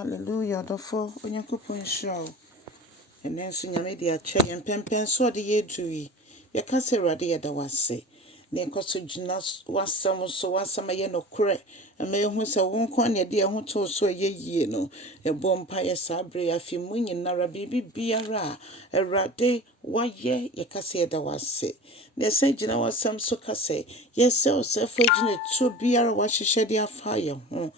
Hallelujah, dofo onyankopon shira. Enenso nyame de akyɛ yɛn pɛmpɛn so ɔde yɛduru yi. Yɛka sɛ Awurade yɛda wase. Na yɛnkɔso gyina wasɛm so wasɛm yɛ nokorɛ. Ama yɛhu sɛ wo nkwa na yɛde yɛn ho too so a yɛyie no. Yɛbɔ mpaeɛ saa bere afi mu nyinara biribi biara a Awurade wayɛ yɛka sɛ yɛda wase. Na yɛsan gyina wasɛm so ka sɛ yɛsɛ ɔsɛfo gyina tuo biara wahyehyɛ de afa yɛn ho.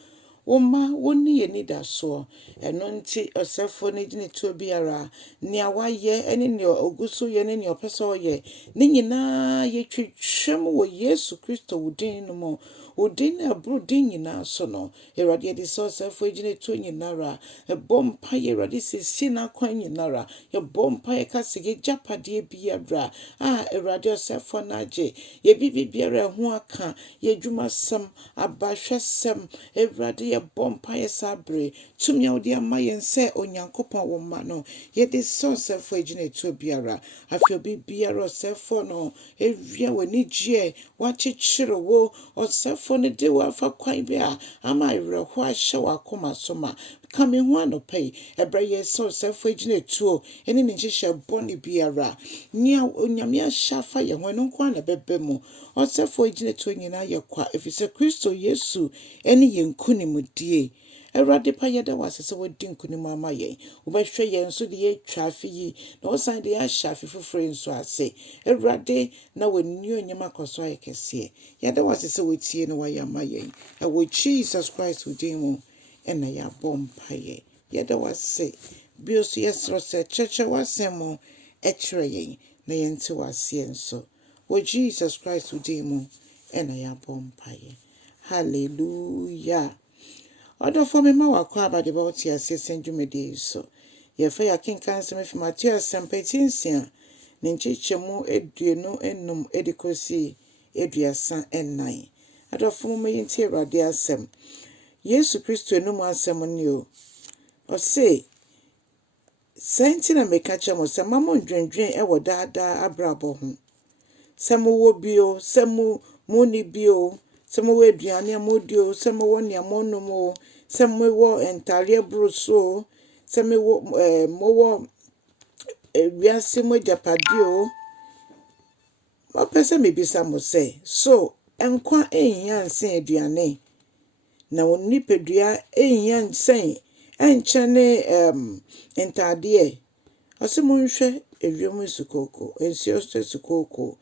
Woma woni yeni da so eno nti osefo ne gine tuo biara nea wayɛ ene nea oguso yɛ ne nea opese oyɛ ne nyinaa yɛtwetwem wɔ Yesu Kristo wodin no mu wodin na bro din nyinaa so no Awurade de so osefo gine tuo nyinara bompa Awurade sisi na kwan nyinara ye bompa ye kase ye japade biara Awurade osefo na agye ye bibi biara ho aka ye dwuma sam abahwesem Awurade ye bompa ye sabre tumi a wodi ama yen se onyankopon wo ma no ye de so sefo agina etu biara afi obi biara sefo no ewia wani gye wa chichire wo osefo ne de wa fa kwan bia ama ire ho ahye wa koma soma kame ho anopai ebre ye so sefo agina etu ene ne hihye boni biara nia onyame ahyafa ye ho no kwa na bebemu osefo agina etu nyina ye kwa efise Kristo Yesu ene ye nkunimudie Awurade pa yɛda wase sɛ wadi nkunim ama yɛn wobɛhwɛ yɛn so de yɛtwa afi yi na wosan de yɛahyɛ afi foforo nso ase Awurade na wani onyam akɔso ayɛ kɛseɛ yɛda wase sɛ wotie no wayɛ ama yɛn ɛwɔ Jesus Christ wodin mu ɛna yɛabɔ mpaeɛ yɛda wase bio so yɛsrɛ sɛ kyerɛkyerɛ wasɛm mu ɛkyerɛ yɛn na yɛnte waseɛ nso wɔ Jesus Christ wodin mu ɛna yɛabɔ mpaeɛ hallelujah. Odofo me ma wakwa abade ba oti asesen dwumede so ye fa ya kenkan se me fi Mateo sempetinsia ne nchichemu eduenu enum edikosi eduasa ennan adofo me yinti Awurade asem Yesu Kristo enum asem ne o se senti na meka chemo se mamo ndwendwen e wo daada abrabo ho se mo wo bio se mo ni bio se mo we aduane amodio se mo woni amonomo se mo wo entare bruso se me wo mo wo wiase mo japadio ma pese me bisa mo se so enkwa ehia nsen aduane na woni pedua ehia nsen enchene entade ose mo nhwe ewiem sukoko ensio sukoko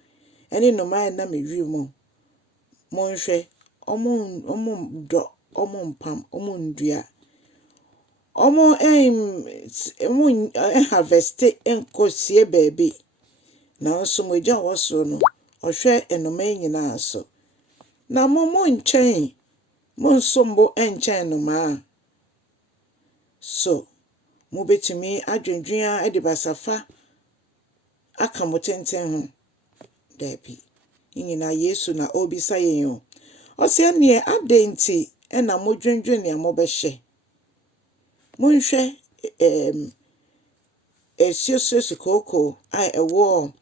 ene no mai na me wiemu monhwe omum do omum pam omum ndua omo harvest enkosie baby na so moja woso no ohwe enoma nyina so na mo nchen mo nsombo enchen no ma so mo betimi adwendwen ade basafa aka mo tenten ho dabi nyina Yesu na obisa yen o ose ne adenti ena mo dwendwen ne mo behye mo nhwe esiesu koko ai ewo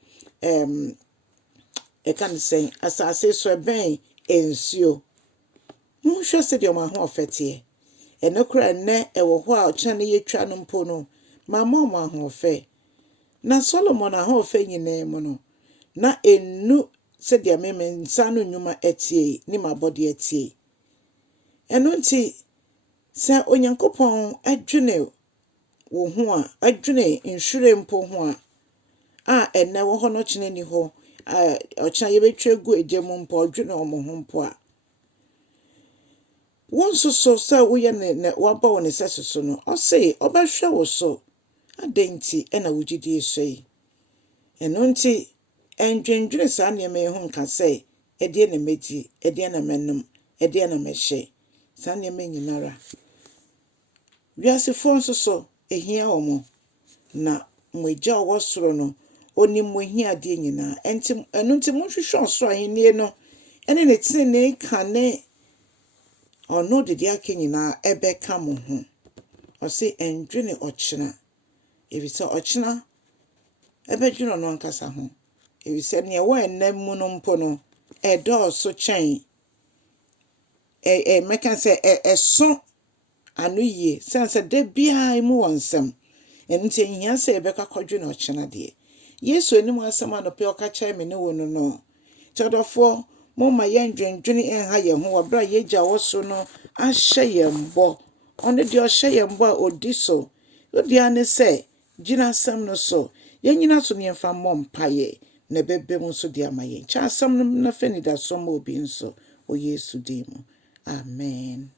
e kan say asase so ben ensio mo nhwe se de mo ho ofete enokra ne ewo ho a ochane yetwa no mpo no ma mo ho ofe na Solomon ho ofe nyina mo no na enu se de meme nsano nnwuma etie ni mabode etie eno nti se onyankopon adwene wo ho a adwene nhwire mpo ho a enne wo ho no kyene ni ho ochana ye betwa gu ejemu mpo adwene omo ho mpo a wonso so se wo ye ne waba wo ne sesoso no o se obahwe wo so adenti ena wogidi esoi eno nti endwendwene sa ne me ho nka sei ede na medi ede na menum ede na mehye sa ne me nyinara wiasefo nso so ehia omo na moja wo soro no oni mohia de nyina enti eno nti monhwehwe osoro ahenie no ene ne tine kane ono de ake nyina ebeka mo ho o se endwene ochena ebisa ochena ebedwene no nkasa ho ebisa ne wo enam mu no mpo no edo so chen meka se eso ano yie sense de bia mu wonsem enti ehia se ebeka kwadwe na ochena de Yesu anim asem anope okacha me ne wonu no todofo mo ma yendwendwene enha ye ho wabra yeja woso no ahye yembo ono de ohye yembo a odi so odia ne se gina asem no so yenyina so ne mfa mompaye na bebe mu so de amaye cha asem no na fani da so ma obi nso o Yesu dim amen.